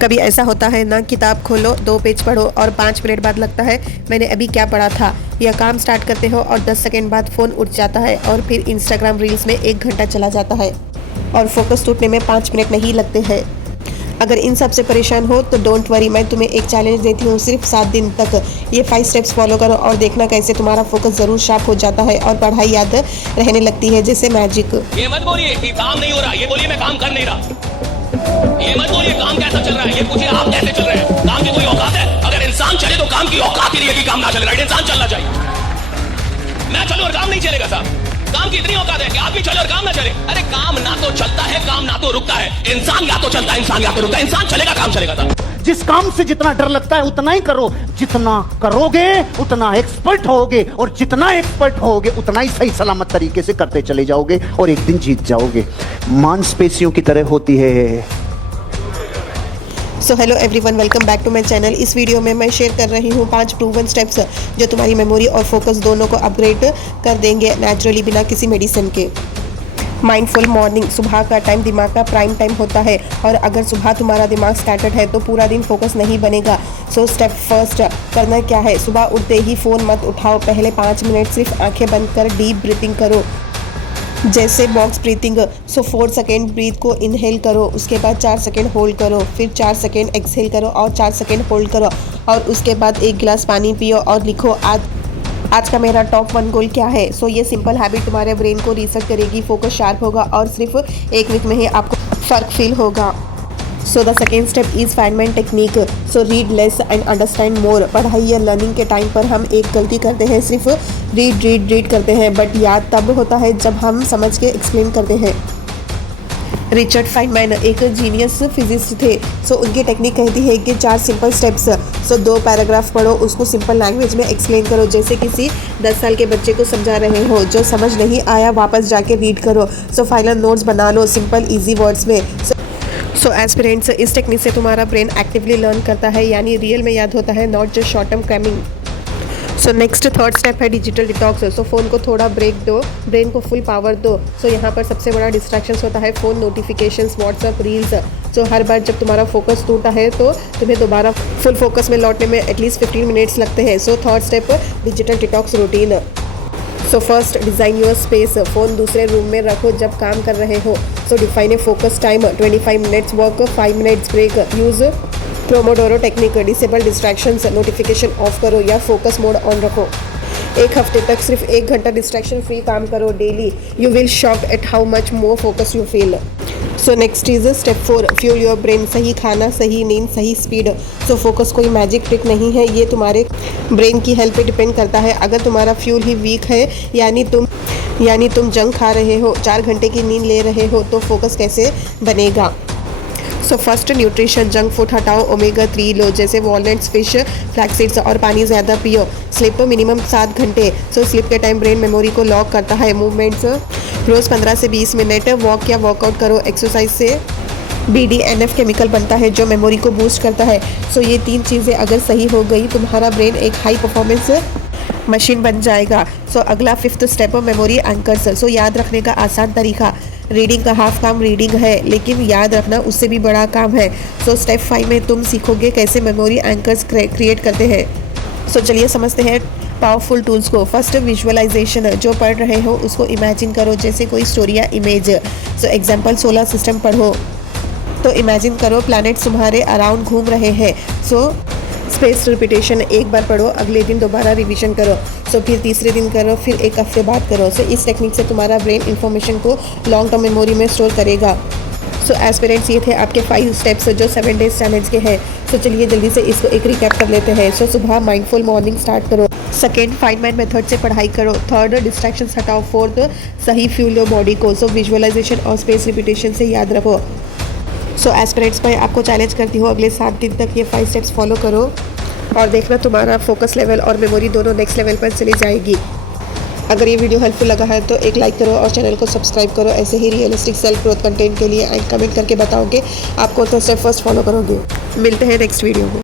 कभी ऐसा होता है ना, किताब खोलो 2 पेज पढ़ो और 5 मिनट बाद लगता है मैंने अभी क्या पढ़ा था, या काम स्टार्ट करते हो और 10 सेकंड बाद फ़ोन उठ जाता है और फिर इंस्टाग्राम रील्स में 1 घंटा चला जाता है और फोकस टूटने में 5 मिनट नहीं लगते हैं। अगर इन सब से परेशान हो तो डोंट वरी, मैं तुम्हें एक चैलेंज देती हूँ। सिर्फ 7 दिन तक ये 5 स्टेप्स फॉलो करो और देखना कैसे तुम्हारा फोकस ज़रूर शार्प हो जाता है और पढ़ाई याद रहने लगती है जैसे मैजिक। ये मत बोलिए कि काम नहीं हो रहा, ये बोलिए मैं काम कर नहीं रहा। ये मत बोलिए काम कैसा चल रहा है, ये पूछिए आप कैसे चल रहे हैं। काम की कोई औकात है? अगर इंसान चले तो काम की औकात ही नहीं है कि काम ना चले। राइट, इंसान चलना चाहिए। मैं चलूं और काम नहीं चलेगा साहब। काम की इतनी औकात है कि आप भी चले और काम ना चले। अरे काम ना तो चलता है, काम ना तो रुकता है। इंसान या तो चलता है, इंसान या तो रुकता है। इंसान चलेगा, काम चलेगा साहब। जिस काम से जितना डर लगता है उतना ही करो। जितना करोगे उतना एक्सपर्ट होगे, और जितना एक्सपर्ट होगे उतना ही सही सलामत तरीके से करते चले जाओगे और एक दिन जीत जाओगे। मांसपेशियों की तरह होती है। So hello everyone, welcome back to my channel. इस वीडियो में मैं शेयर कर रही हूँ 5 प्रूवन स्टेप्स जो तुम्हारी मेमोरी और फोकस दोनों को अपग्रेड कर देंगे नेचुरली, बिना किसी मेडिसिन के। माइंडफुल मॉर्निंग, सुबह का टाइम दिमाग का प्राइम टाइम होता है और अगर सुबह तुम्हारा दिमाग स्कैटर्ड है तो पूरा दिन फोकस नहीं बनेगा। सो स्टेप फर्स्ट करना क्या है, सुबह उठते ही फ़ोन मत उठाओ। पहले 5 मिनट सिर्फ आंखें बंद कर डीप ब्रीथिंग करो, जैसे बॉक्स ब्रीथिंग। सो 4 सेकेंड ब्रीथ को इनहेल करो, उसके बाद 4 सेकेंड होल्ड करो, फिर 4 सेकेंड एक्सहेल करो और 4 सेकेंड होल्ड करो, और उसके बाद 1 गिलास पानी पियो और लिखो आज का मेरा टॉप 1 गोल क्या है। सो ये सिंपल हैबिट तुम्हारे ब्रेन को रीसेट करेगी, फोकस शार्प होगा और सिर्फ 1 वीक में ही आपको फ़र्क फील होगा। So the second step is Feynman technique. So read less and understand more. पढ़ाई या लर्निंग के टाइम पर हम एक गलती करते हैं, सिर्फ रीड करते हैं, बट याद तब होता है जब हम समझ के एक्सप्लेन करते हैं। रिचर्ड फाइनमैन एक जीनियस फिजिस्ट थे। सो उनकी टेक्निक कहती है कि 4 सिंपल स्टेप्स। सो 2 पैराग्राफ पढ़ो, उसको सिंपल लैंग्वेज में एक्सप्लेन करो, जैसे किसी 10 साल के बच्चे को समझा रहे हो। जो समझ नहीं आया वापस जाके रीड करो। सो फाइनल नोट्स बना लो सिंपल ईजी वर्ड्स में। सो एस्पिरेंट्स, इस टेक्निक से तुम्हारा ब्रेन एक्टिवली लर्न करता है, यानी रियल में याद होता है, not just short term cramming. So next third step है डिजिटल डिटॉक्स। सो फ़ोन को थोड़ा ब्रेक दो, ब्रेन को फुल पावर दो। सो यहाँ पर सबसे बड़ा डिस्ट्रैक्शंस होता है फ़ोन नोटिफिकेशंस, व्हाट्सएप, रील्स। सो हर बार जब तुम्हारा फोकस टूटा है तो तुम्हें दोबारा फुल फोकस में लौटने में एटलीस्ट 15 मिनट्स लगते हैं। So third step digital detox routine. So first, design your space. Phone दूसरे रूम में रखो जब काम कर रहे हो। So define a focus time, 25 minutes work, 5 minutes break. Use pomodoro technique, disable distractions, notification off करो या फोकस मोड ऑन रखो। 1 हफ्ते तक सिर्फ 1 घंटा डिस्ट्रैक्शन फ्री काम करो daily. You will shock at how much more focus you feel. So next is step 4, fuel your brain. सही खाना, सही नींद, सही स्पीड। सो फोकस कोई मैजिक ट्रिक नहीं है, ये तुम्हारे ब्रेन की हेल्प पे डिपेंड करता है। अगर तुम्हारा फ्यूल ही वीक है, यानी तुम जंक खा रहे हो, 4 घंटे की नींद ले रहे हो, तो फोकस कैसे बनेगा। So first, nutrition. Junk food हटाओ, ओमेगा 3 लो, जैसे वॉलनट्स, फिश, फ्लैक्सीड्स, और पानी ज़्यादा पियो। स्लीप मिनिमम 7 घंटे। सो स्लीप के टाइम ब्रेन मेमोरी को लॉक करता है। मूवमेंट्स, रोज़ 15 से 20 मिनट वॉक या वर्कआउट करो। एक्सरसाइज से BDNF केमिकल बनता है जो मेमोरी को बूस्ट करता है। सो ये 3 चीज़ें अगर सही हो गई, तुम्हारा ब्रेन एक हाई परफॉर्मेंस मशीन बन जाएगा। सो अगला 5th स्टेप, मेमोरी एंकर्स। सो याद रखने का आसान तरीका। रीडिंग का हाफ काम रीडिंग है, लेकिन याद रखना उससे भी बड़ा काम है। सो स्टेप 5 में तुम सीखोगे कैसे मेमोरी एंकर्स क्रिएट करते हैं। सो चलिए समझते हैं पावरफुल टूल्स को। First, visualization. जो पढ़ रहे हो उसको इमेजिन करो, जैसे कोई स्टोरी या image. So example, solar system पढ़ो तो इमेजिन करो प्लैनेट्स तुम्हारे अराउंड घूम रहे हैं। सो स्पेस रिपीटेशन, एक बार पढ़ो, अगले दिन दोबारा रिवीजन करो। सो फिर तीसरे दिन करो, फिर 1 हफ्ते बाद करो। सो इस टेक्निक से तुम्हारा ब्रेन इन्फॉर्मेशन को लॉन्ग टर्म मेमोरी में स्टोर करेगा। सो एस्पिरेंट्स, ये थे आपके 5 स्टेप्स जो 7 डेज चैलेंज के हैं। सो चलिए जल्दी से इसको एक रिकैप कर लेते हैं। सो सुबह माइंडफुल मॉर्निंग स्टार्ट करो। सेकेंड, फाइनमैन मेथड से पढ़ाई करो। थर्ड, डिस्ट्रैक्शंस हटाओ। फोर्थ, सही फ्यूल लो बॉडी को। सो विजुअलाइजेशन और स्पेस रिपीटेशन से याद रखो। सो एस्पिरेंट्स, मैं आपको चैलेंज करती हूँ अगले 7 दिन तक ये 5 स्टेप्स फॉलो करो और देखना तुम्हारा फोकस लेवल और मेमोरी दोनों नेक्स्ट लेवल पर चली जाएगी। अगर ये वीडियो हेल्पफुल लगा है तो एक लाइक करो और चैनल को सब्सक्राइब करो। ऐसे ही रियलिस्टिक सेल्फ ग्रोथ कंटेंट के लिए एंड कमेंट करके बताओगे आप कौन सा स्टेप फर्स्ट फॉलो करोगे। मिलते हैं नेक्स्ट वीडियो में।